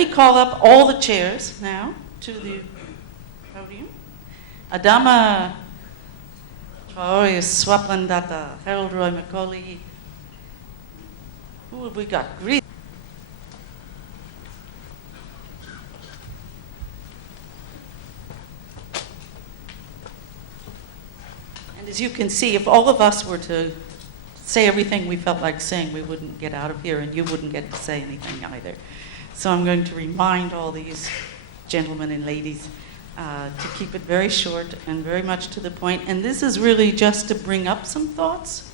me call up all the chairs now to the podium. Adama Roy Swaplandata, Harold Roy Macaulay. Who have we got? Greece. And as you can see, if all of us were to say everything we felt like saying, we wouldn't get out of here, and you wouldn't get to say anything either. So I'm going to remind all these gentlemen and ladies to keep it very short and very much to the point. And this is really just to bring up some thoughts,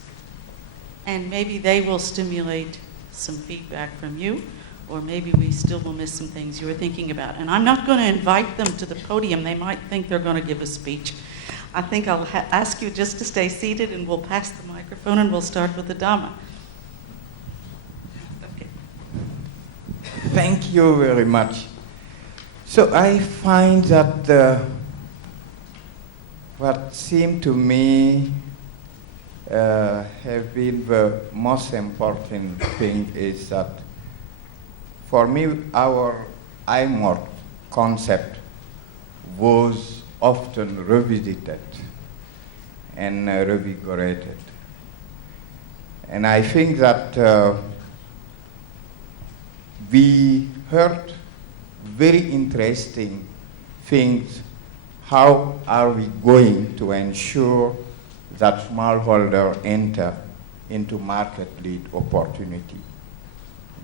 and maybe they will stimulate some feedback from you, or maybe we still will miss some things you were thinking about. And I'm not going to invite them to the podium. They might think they're going to give a speech. I think I'll ask you just to stay seated, and we'll pass the microphone, and we'll start with Adama. Okay. Thank you very much. So I find that what seemed to me have been the most important thing is that for me our IMORT concept was often revisited and revigorated. And I think that we heard very interesting things. How are we going to ensure that smallholders enter into market-led opportunity?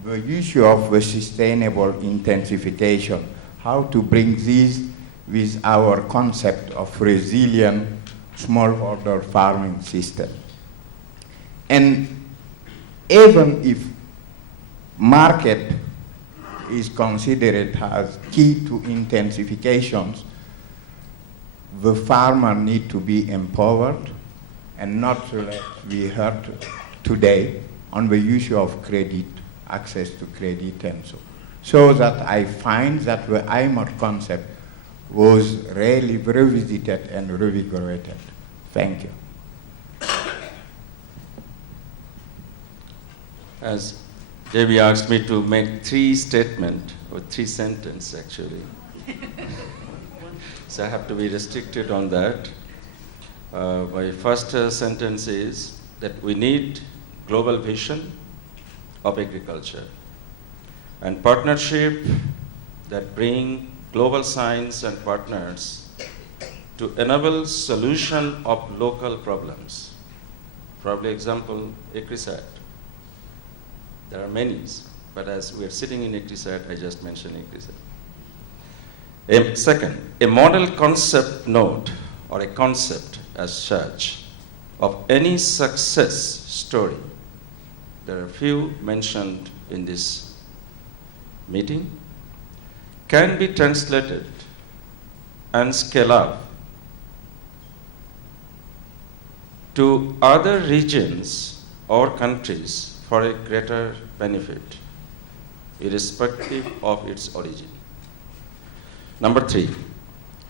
The issue of the sustainable intensification, how to bring this with our concept of resilient smallholder farming system. And even if market is considered as key to intensifications, the farmer need to be empowered and not let we heard today on the issue of credit, access to credit and so. So that I find that the IMOT concept was really revisited and revigorated. Thank you. As Debbie asked me to make 3 statements, or 3 sentences actually. So I have to be restricted on that. My first sentence is that we need global vision of agriculture and partnership that bring global science and partners to enable solution of local problems. Probably example, ECRISAT. There are many, but as we are sitting in ECRISAT, I just mentioned ECRISAT. Second, a model concept note or a concept as such of any success story. There are a few mentioned in this meeting, can be translated and scale up to other regions or countries for a greater benefit, irrespective of its origin. Number 3,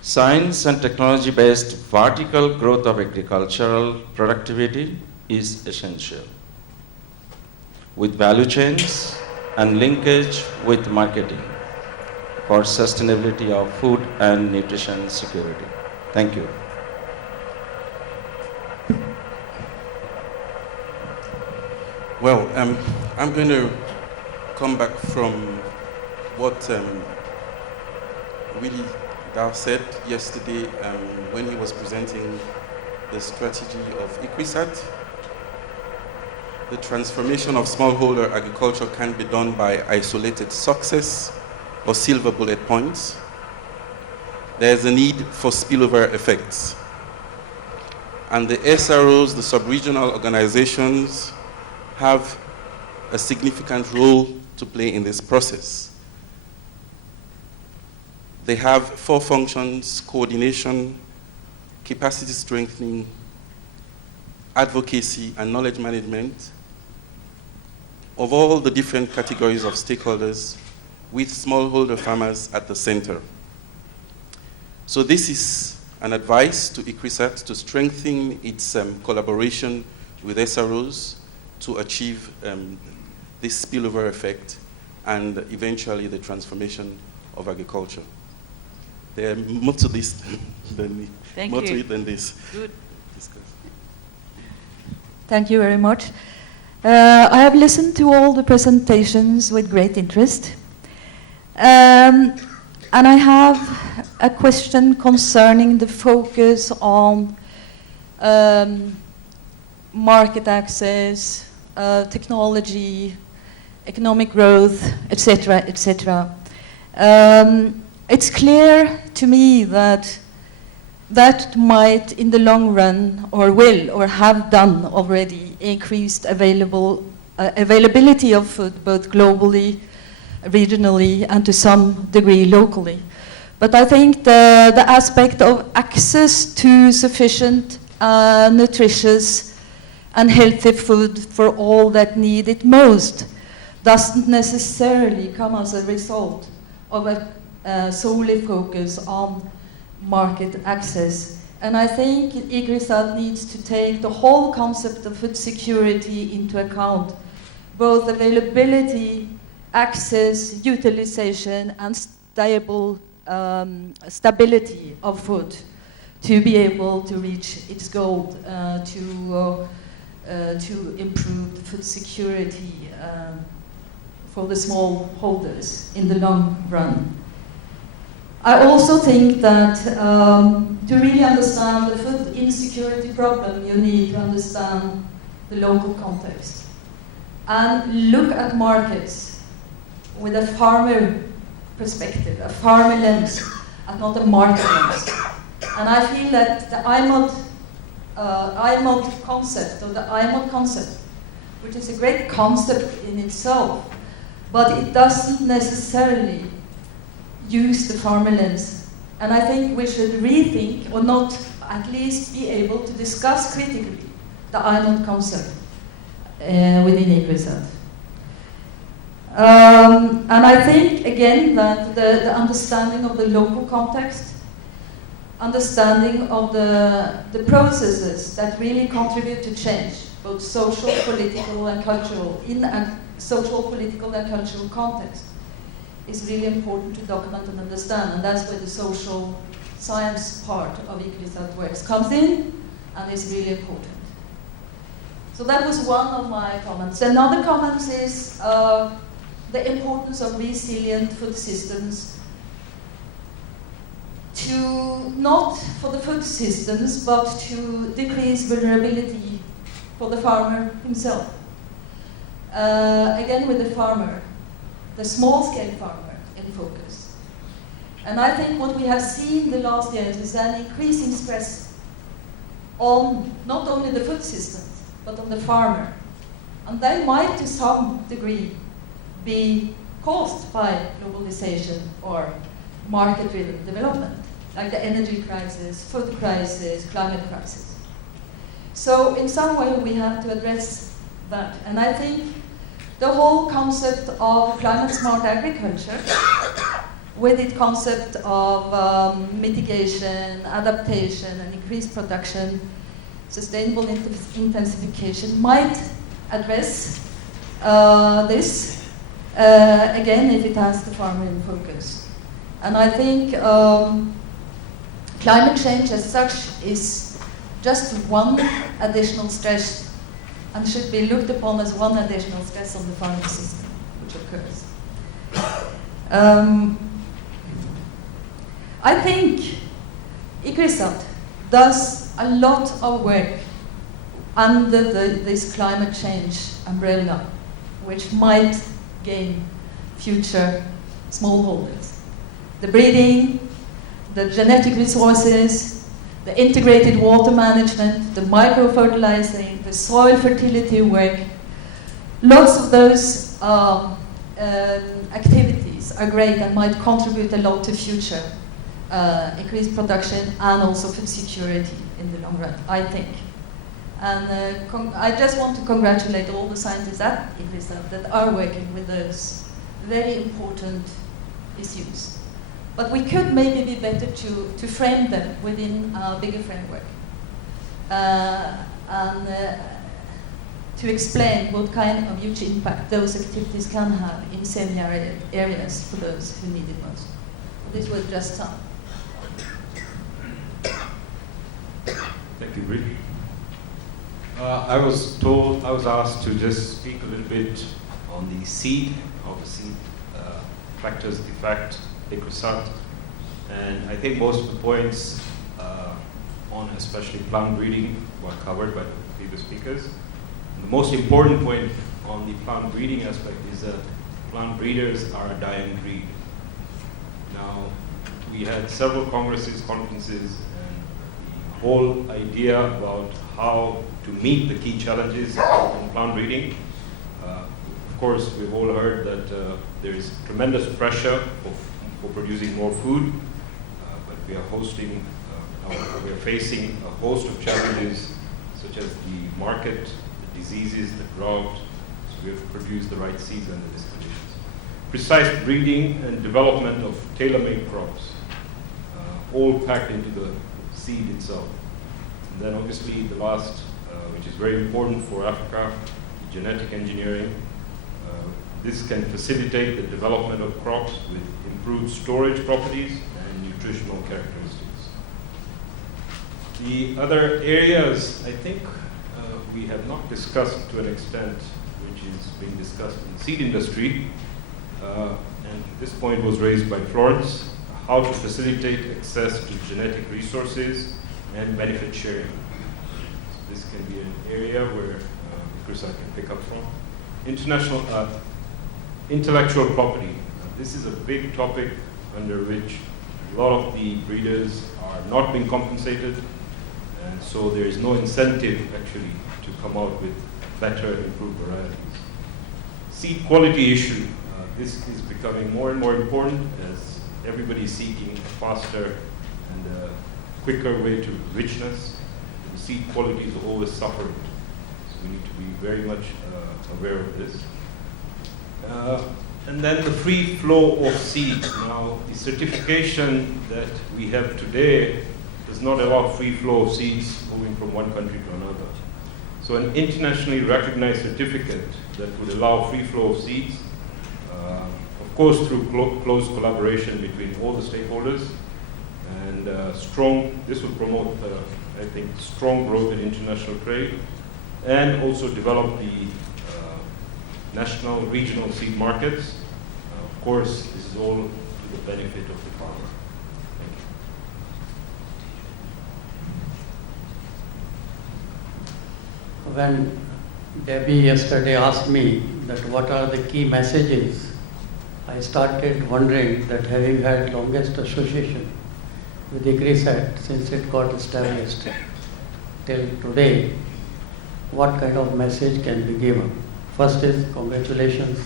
science and technology-based vertical growth of agricultural productivity is essential, with value chains and linkage with marketing for sustainability of food and nutrition security. Thank you. Well, I'm going to come back from what Willie Dow said yesterday when he was presenting the strategy of ECRISAT. The transformation of smallholder agriculture can be done by isolated success or silver bullet points. There's a need for spillover effects. And the SROs, the sub-regional organizations, have a significant role to play in this process. They have 4 functions: coordination, capacity strengthening, advocacy, and knowledge management of all the different categories of stakeholders, with smallholder farmers at the center. So this is an advice to ECRISAT to strengthen its collaboration with SROs to achieve this spillover effect and eventually the transformation of agriculture. There are more to this than Thank more to you. it than this. Good. Thank you very much. I have listened to all the presentations with great interest. And I have a question concerning the focus on market access, technology, economic growth, etc., etc. It's clear to me that that might, in the long run, or will, or have done already, increased availability of food, both globally, regionally, and to some degree locally. But I think the aspect of access to sufficient, nutritious, and healthy food for all that need it most doesn't necessarily come as a result of a solely focus on market access. And I think IGRISAT needs to take the whole concept of food security into account, both availability, access, utilization, and stability of food to be able to reach its goal to improve food security for the smallholders in the long run. I also think that to really understand the food insecurity problem, you need to understand the local context and look at markets with a farmer perspective, a farmer lens, and not a market lens. And I feel that the IMOD concept, or the IMOD concept, which is a great concept in itself, but it doesn't necessarily use the farmer lens. And I think we should rethink, or not at least be able to discuss critically, the IMOD concept within IGRISAT. And I think, again, that the understanding of the local context, understanding of the processes that really contribute to change, both social, political, and cultural, in a social, political, and cultural context, is really important to document and understand. And that's where the social science part of IGRISAT works comes in, and is really important. So that was one of my comments. Another comment is the importance of resilient food systems, to not for the food systems, but to decrease vulnerability for the farmer himself. Again, with the farmer, the small-scale farmer in focus. And I think what we have seen the last years is an increasing stress on not only the food systems, but on the farmer. And they might, to some degree, be caused by globalization or market-driven development, like the energy crisis, food crisis, climate crisis. So in some way we have to address that. And I think the whole concept of climate-smart agriculture, with its concept of mitigation, adaptation, and increased production, sustainable intensification, might address this, again, if it has the farmer in focus. And I think climate change as such is just one additional stress, and should be looked upon as one additional stress on the farming system, which occurs. I think IGRISAT does a lot of work under this climate change umbrella, which might gain future smallholders. The breeding, the genetic resources, the integrated water management, the micro-fertilizing, the soil fertility work, lots of those activities are great and might contribute a lot to future increased production and also food security in the long run, I think. And I just want to congratulate all the scientists at IGRISAT that are working with those very important issues. But we could maybe be better to frame them within a bigger framework. And to explain what kind of huge impact those activities can have in semi-arid areas for those who need it most. This was just some. Thank you, Brie. I was asked to just speak a little bit on the seed, how the seed factors affect Ecosat. And I think most of the points on especially plant breeding were covered by the previous speakers. And the most important point on the plant breeding aspect is that plant breeders are a dying breed. Now, we had several congresses, conferences, and the whole idea about how to meet the key challenges in plant breeding. Of course, we've all heard that there is tremendous pressure for producing more food, but we are facing a host of challenges such as the market, the diseases, the drought, so we have to produce the right seeds under these conditions. Precise breeding and development of tailor-made crops, all packed into the seed itself. And then obviously the last, which is very important for Africa, genetic engineering. This can facilitate the development of crops with improved storage properties and nutritional characteristics. The other areas, I think, we have not discussed to an extent which is being discussed in the seed industry, and this point was raised by Florence, how to facilitate access to genetic resources and benefit sharing. This can be an area where Chris I can pick up from. Intellectual property. This is a big topic under which a lot of the breeders are not being compensated, and so there is no incentive actually to come out with better, improved varieties. Seed quality issue. This is becoming more and more important as everybody is seeking a faster and a quicker way to richness. The seed quality is always suffering, so we need to be very much aware of this. And then the free flow of seeds. Now, the certification that we have today does not allow free flow of seeds moving from one country to another. So an internationally recognized certificate that would allow free flow of seeds, of course through close collaboration between all the stakeholders, and this would promote, I think, strong growth in international trade, and also develop the national, regional seed markets. Of course, this is all to the benefit of the farmer. Thank you. When Debbie yesterday asked me that what are the key messages, I started wondering that having had longest association with ICRISAT since it got established till today, what kind of message can be given? First is congratulations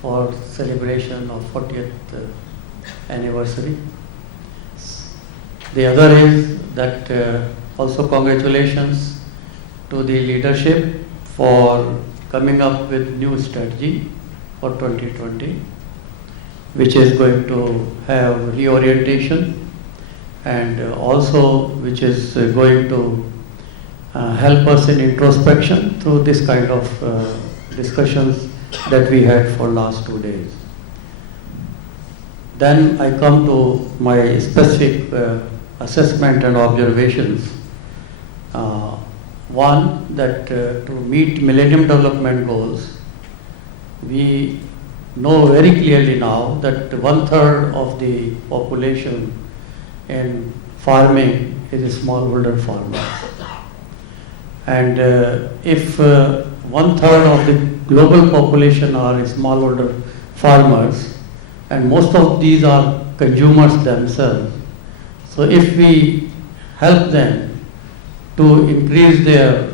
for celebration of 40th anniversary. The other is that also congratulations to the leadership for coming up with new strategy for 2020, which is going to have reorientation and also which is going to help us in introspection through this kind of discussions that we had for last 2 days. Then I come to my specific assessment and observations. One, that to meet Millennium Development Goals, we know very clearly now that 1/3 of the population in farming is smallholder farmers. And if 1/3 of the global population are smallholder farmers, and most of these are consumers themselves, so if we help them to increase their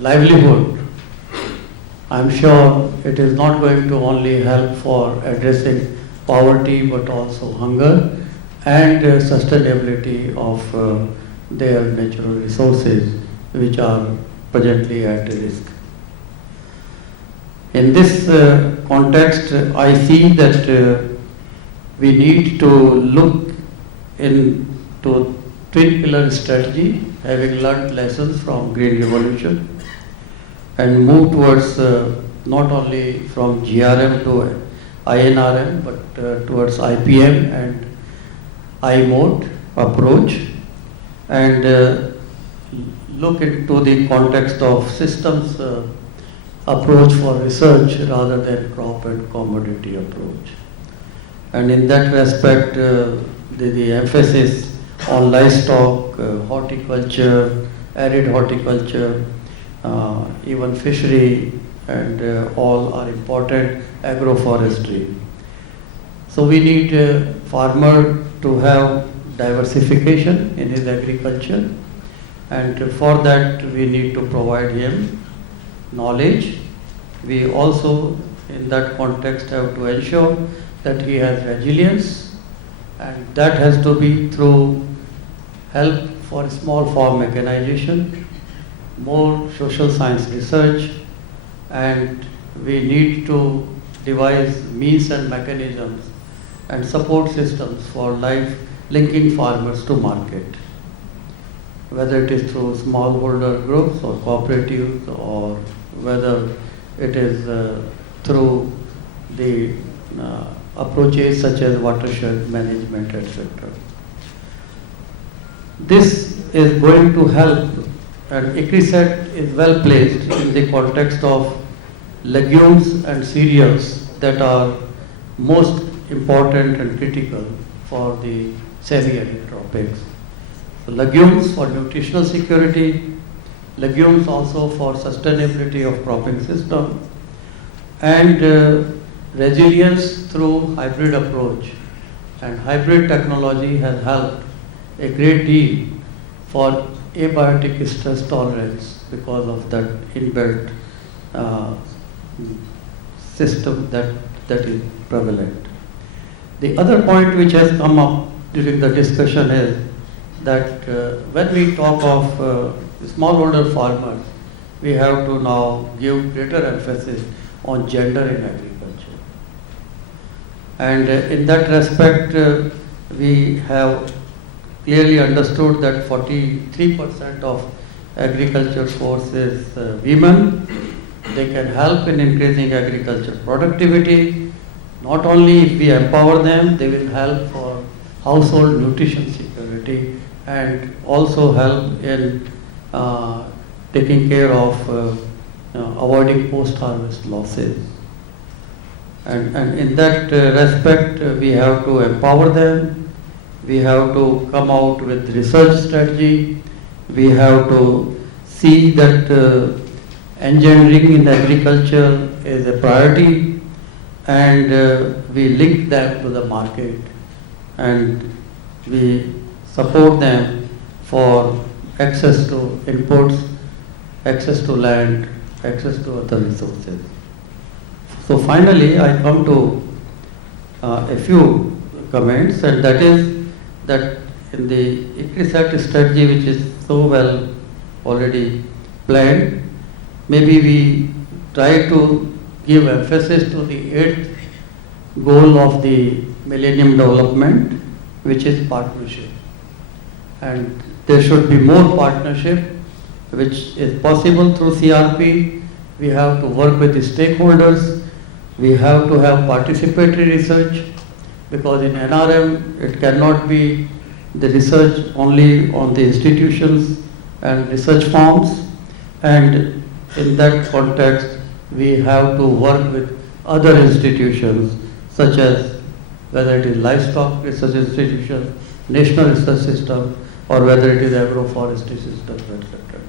livelihood, I'm sure it is not going to only help for addressing poverty but also hunger and sustainability of their natural resources, which are presently at risk. In this context, I see that we need to look into twin pillar strategy, having learned lessons from Green Revolution, and move towards not only from GRM to INRM, but towards IPM and I-mode approach, and look into the context of systems approach for research rather than crop and commodity approach. And in that respect, the emphasis on livestock, horticulture, arid horticulture, even fishery, and all are important, agroforestry. So we need a farmer to have diversification in his agriculture, and for that we need to provide him knowledge. We also in that context have to ensure that he has resilience, and that has to be through help for small farm mechanization, more social science research, and we need to devise means and mechanisms and support systems for life linking farmers to market, whether it is through smallholder groups or cooperatives, or whether it is through the approaches such as watershed management, etc. This is going to help, and ICRISAT is well placed in the context of legumes and cereals that are most important and critical for the semi-arid tropics. So legumes for nutritional security, legumes also for sustainability of cropping system, and resilience through hybrid approach. And hybrid technology has helped a great deal for abiotic stress tolerance because of that inbuilt system that is prevalent. The other point which has come up during the discussion is that when we talk of smallholder farmers, we have to now give greater emphasis on gender in agriculture. And in that respect, we have clearly understood that 43% of agriculture force is women. They can help in increasing agriculture productivity. Not only if we empower them, they will help for household nutrition security and also help in taking care of avoiding post-harvest losses. And in that respect, we have to empower them. We have to come out with research strategy. We have to see that engineering in agriculture is a priority, and we link them to the market, and we support them for access to inputs, access to land, access to other resources. So finally, I come to a few comments, and that is that in the ICRISAT strategy, which is so well already planned, maybe we try to give emphasis to the 8th goal of the Millennium Development, which is partnership. And there should be more partnership, which is possible through CRP. We have to work with the stakeholders. We have to have participatory research, because in NRM it cannot be the research only on the institutions and research farms, and in that context we have to work with other institutions such as whether it is livestock research institution, national research system, or whether it is agroforestry system, etc.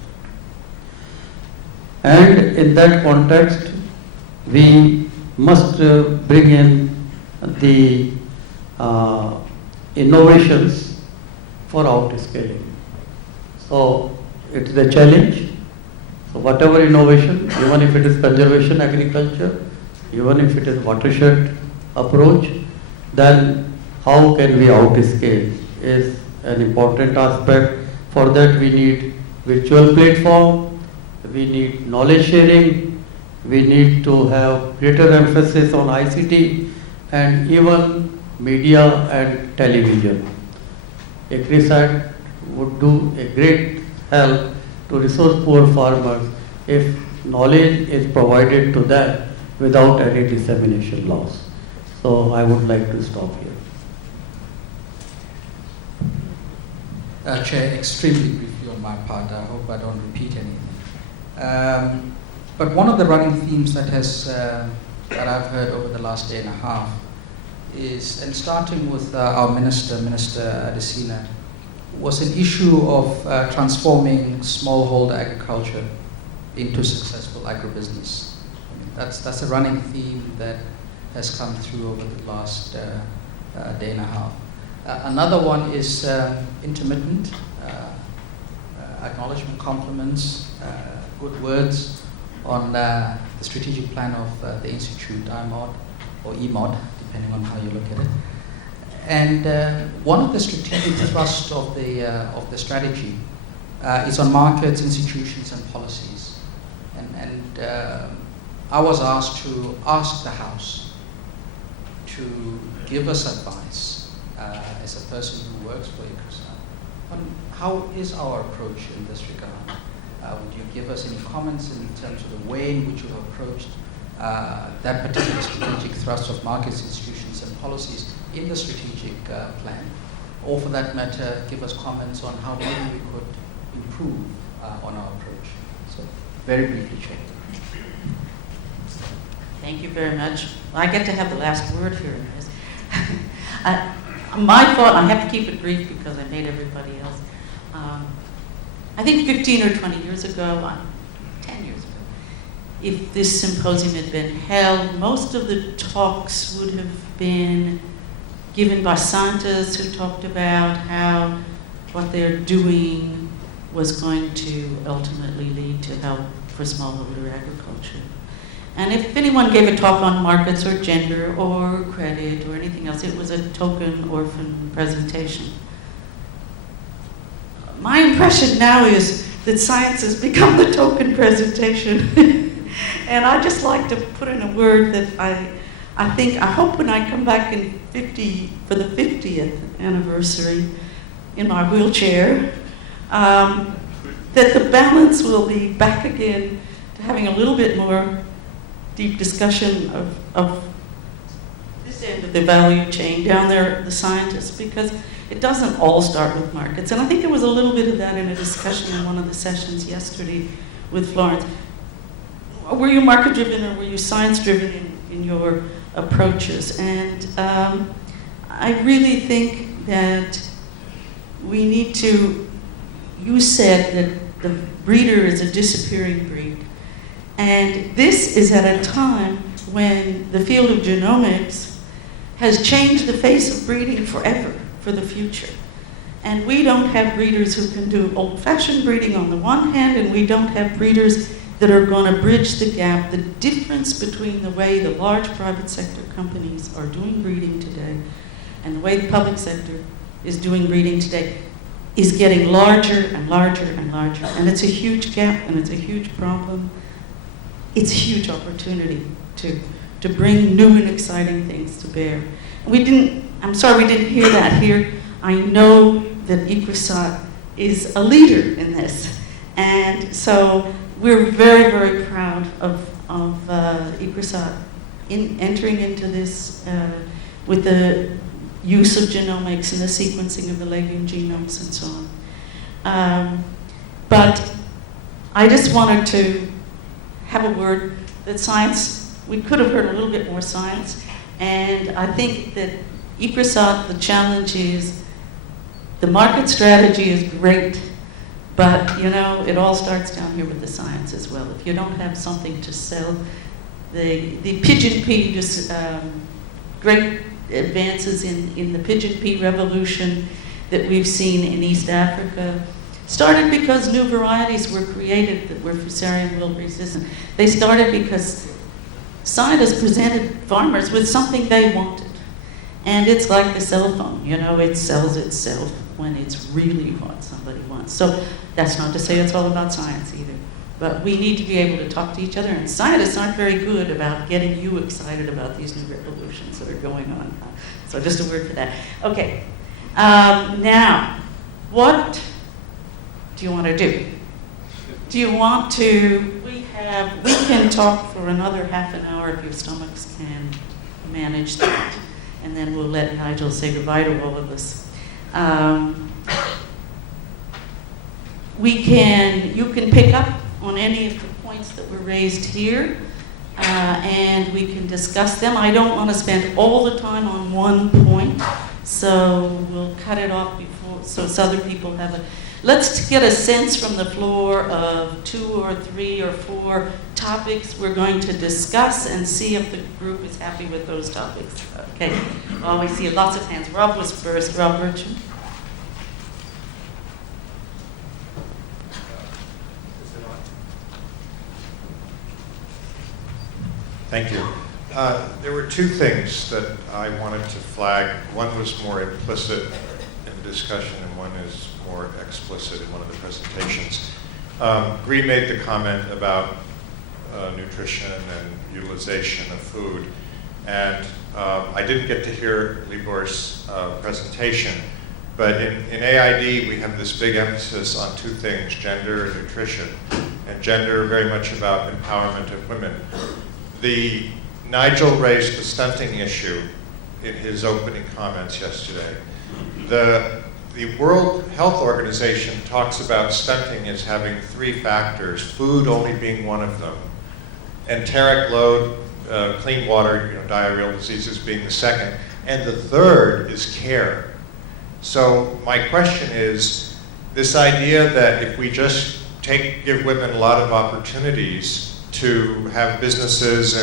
And in that context we must bring in the innovations for outscaling. So it is a challenge. So whatever innovation, even if it is conservation agriculture, even if it is watershed approach, then how can we outscale is an important aspect. For that we need virtual platform, we need knowledge sharing, we need to have greater emphasis on ICT and even media and television. ICRISAT would do a great help to resource poor farmers if knowledge is provided to them without any dissemination loss. So I would like to stop here. Chair, extremely briefly on my part. I hope I don't repeat anything. But one of the running themes that that I've heard over the last day and a half is, and starting with our Minister Adesina, was an issue of transforming smallholder agriculture into successful agribusiness. I mean, that's a running theme that has come through over the last day and a half. Another one is intermittent acknowledgement, compliments, good words on the strategic plan of the Institute, IMOD, or EMOD, depending on how you look at it. And one of the strategic thrusts of the strategy is on markets, institutions, and policies. And I was asked to ask the House to give us advice as a person who works for ICRISA on how is our approach in this regard. Would you give us any comments in terms of the way in which you have approached that particular strategic thrust of markets, institutions, and policies in the strategic plan? Or for that matter, give us comments on how maybe we could improve on our approach. So, very briefly, Chair. Thank you very much. I get to have the last word here. My thought, I have to keep it brief because I made everybody else. I think 15 or 20 years ago, 10 years ago, if this symposium had been held, most of the talks would have been given by scientists who talked about how what they're doing was going to ultimately lead to help for smallholder agriculture. And if anyone gave a talk on markets or gender or credit or anything else, it was a token orphan presentation. My impression now is that science has become the token presentation. And I just like to put in a word that I hope when I come back in for the 50th anniversary in my wheelchair, that the balance will be back again to having a little bit more deep discussion of this end of the value chain, down there, the scientists, because it doesn't all start with markets. And I think there was a little bit of that in a discussion in one of the sessions yesterday with Florence. Were you market-driven or were you science-driven in your approaches? And I really think that we need to, you said that the breeder is a disappearing breed. And this is at a time when the field of genomics has changed the face of breeding forever for the future. And we don't have breeders who can do old-fashioned breeding on the one hand, and we don't have breeders that are going to bridge the gap, the difference between the way the large private sector companies are doing breeding today and the way the public sector is doing breeding today is getting larger and larger and larger. And it's a huge gap and it's a huge problem. It's a huge opportunity to bring new and exciting things to bear. I'm sorry we didn't hear that here. I know that ICRISA is a leader in this. And so we're very, very proud of ICRISA entering into this with the use of genomics and the sequencing of the legume genomes and so on. But I just wanted to have a word that science, we could have heard a little bit more science, and I think that ICRISA, the challenge is the market strategy is great, but it all starts down here with the science as well. If you don't have something to sell, the pigeon pea, just great advances in the pigeon pea revolution that we've seen in East Africa started because new varieties were created that were fusarium wilt resistant. They started because scientists presented farmers with something they wanted. And it's like the cell phone, it sells itself when it's really what somebody wants. So that's not to say it's all about science either. But we need to be able to talk to each other, and scientists aren't very good about getting you excited about these new revolutions that are going on. So just a word for that. Okay, now, what do you want to do? Do you want to, we we can talk for another half an hour if your stomachs can manage that. And then we'll let Nigel say goodbye to all of us. You can pick up on any of the points that were raised here, and we can discuss them. I don't want to spend all the time on one point, so we'll cut it off before, so other people have a. Let's get a sense from the floor of 2 or 3 or 4 topics we're going to discuss and see if the group is happy with those topics. Okay. Well, we see lots of hands. Rob was first. Rob Merchant. Thank you. There were 2 things that I wanted to flag. One was more implicit in the discussion, and one is more explicit in one of the presentations. Green made the comment about nutrition and utilization of food, and I didn't get to hear Libor's presentation, but in AID we have this big emphasis on 2 things, gender and nutrition, and gender very much about empowerment of women. Nigel raised the stunting issue in his opening comments yesterday. The World Health Organization talks about stunting as having 3 factors, food only being one of them, enteric load, clean water, diarrheal diseases being the second, and the third is care. So my question is, this idea that if we just give women a lot of opportunities to have businesses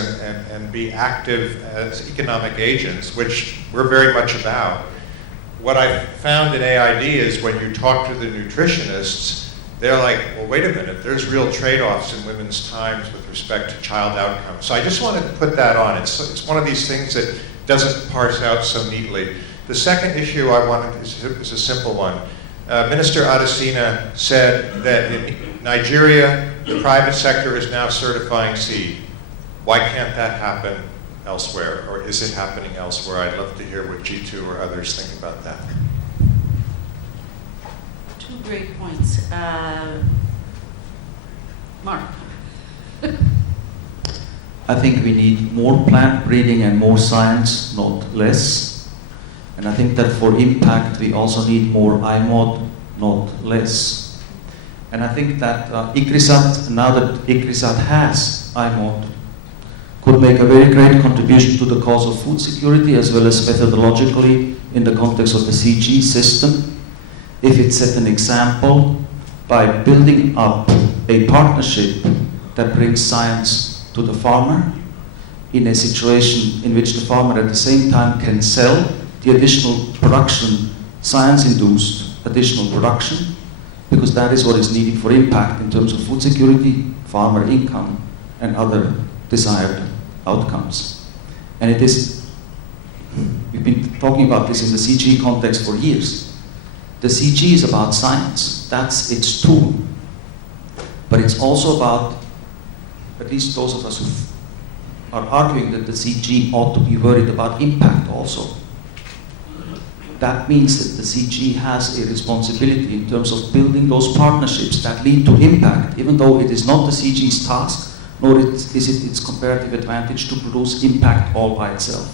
and be active as economic agents, which we're very much about. What I found in AID is when you talk to the nutritionists, they're like, well, wait a minute, there's real trade-offs in women's times with respect to child outcomes. So I just wanted to put that on. It's one of these things that doesn't parse out so neatly. The second issue I wanted is a simple one. Minister Adesina said that in Nigeria, the private sector is now certifying seed. Why can't that happen elsewhere, or is it happening elsewhere? I'd love to hear what G2 or others think about that. 2 great points. Mark. I think we need more plant breeding and more science, not less. And I think that for impact, we also need more IMOD, not less. And I think that ICRISAT, now that ICRISAT has IMOD, could make a very great contribution to the cause of food security as well as methodologically in the context of the CG system. If it set an example by building up a partnership that brings science to the farmer in a situation in which the farmer at the same time can sell the additional production, science-induced additional production, because that is what is needed for impact in terms of food security, farmer income, and other desired outcomes. And it is, we've been talking about this in the CG context for years. The CG is about science, that's its tool. But it's also about, at least those of us who are arguing that the CG ought to be worried about impact also. That means that the CG has a responsibility in terms of building those partnerships that lead to impact, even though it is not the CG's task, nor is it its comparative advantage to produce impact all by itself.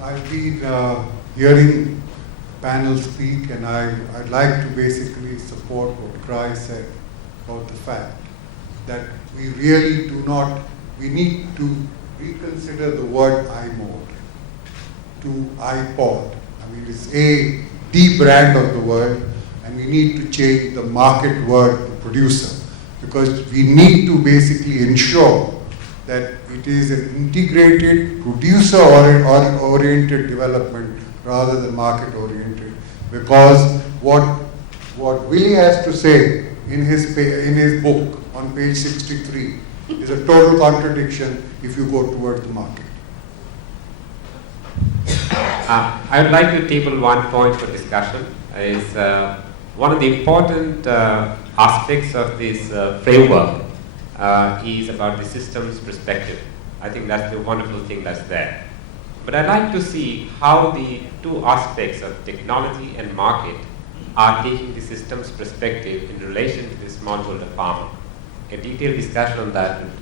I've been hearing panel speak, and I'd like to basically support what Cry said about the fact that we really we need to reconsider the word iMode to iPod. I mean, it's the brand of the word, and we need to change the market word to producer, because we need to basically ensure that it is an integrated, producer-oriented development rather than market-oriented. Because what Willie has to say in his book on page 63 is a total contradiction if you go towards the market. I would like to table one point for discussion. Is one of the important aspects of this framework is about the systems perspective. I think that's the wonderful thing that's there. But I'd like to see how the two aspects of technology and market are taking the systems perspective in relation to the smallholder farmer. A detailed discussion on that would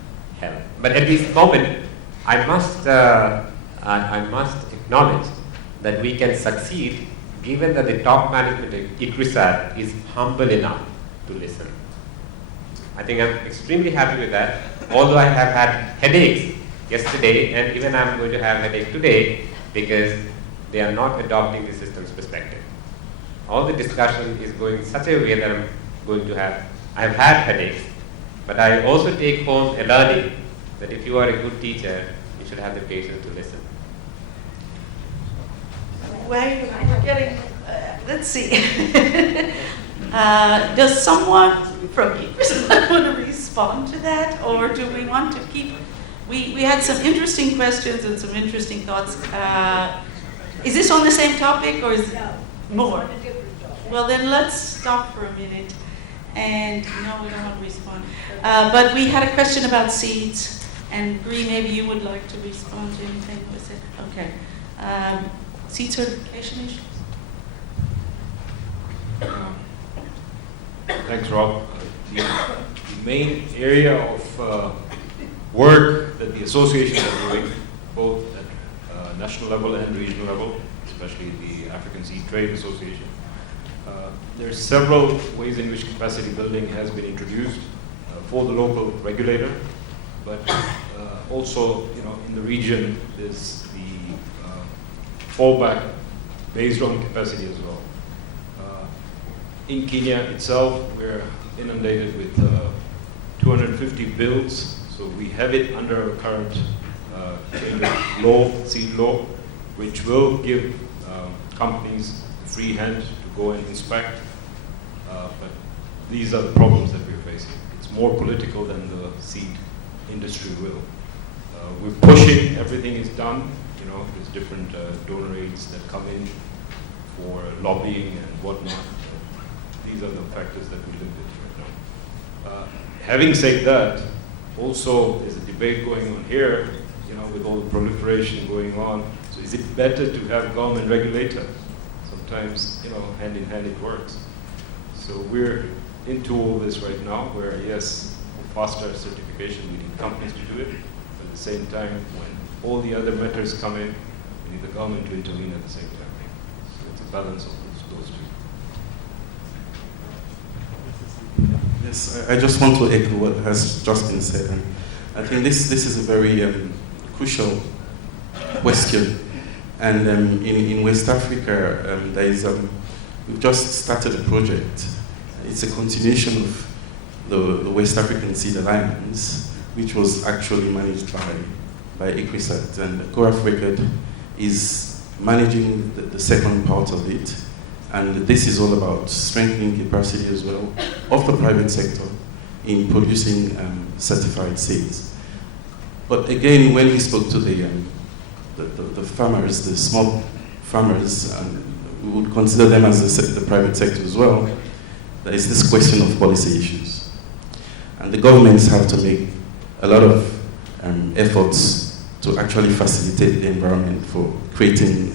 help. But at this moment, I must acknowledge that we can succeed given that the top management at ICRISAT is humble enough to listen. I think I'm extremely happy with that, although I have had headaches yesterday, and even I'm going to have a headache today because they are not adopting the system's perspective. All the discussion is going in such a way that I have had headaches, but I also take home a learning that if you are a good teacher, you should have the patience to listen. Wait, we're getting, let's see. Does someone from ICRISAT want to respond to that, or do we want to keep, we had some interesting questions and some interesting thoughts. Is this on the same topic, or is it more? Well, then let's stop for a minute. And no, we don't want to respond. But we had a question about seeds, and Bree, maybe you would like to respond to anything. Was it? Okay. Seed certification issues? Thanks, Rob. The main area of work that the associations are doing, both at national level and regional level, especially the African Seed Trade Association, there are several ways in which capacity building has been introduced for the local regulator, but also, in the region, there's the fallback based on capacity as well. In Kenya itself, we're inundated with 250 bills, so we have it under our current seed law, which will give companies a free hand to go and inspect, but these are the problems that we're facing. It's more political than the seed industry will. We're pushing, everything is done, there's different donor aids that come in for lobbying and whatnot. These are the factors that we live with right now. Having said that, also there's a debate going on here, with all the proliferation going on. So is it better to have government regulator? Sometimes, hand in hand it works. So we're into all this right now, where yes, for faster certification, we need companies to do it. But at the same time, when all the other matters come in, we need the government to intervene at the same time. So it's a balance of those two. Yes, I just want to echo what has just been said. And I think this is a very crucial question. And in West Africa, there is we've just started a project. It's a continuation of the West African Seed Alliance, which was actually managed by ICRISAT. And the CORAF record is managing the second part of it. And this is all about strengthening capacity as well of the private sector in producing certified seeds. But again, when we spoke to the farmers, the small farmers, we would consider them as the private sector as well, there is this question of policy issues. And the governments have to make a lot of efforts to actually facilitate the environment for creating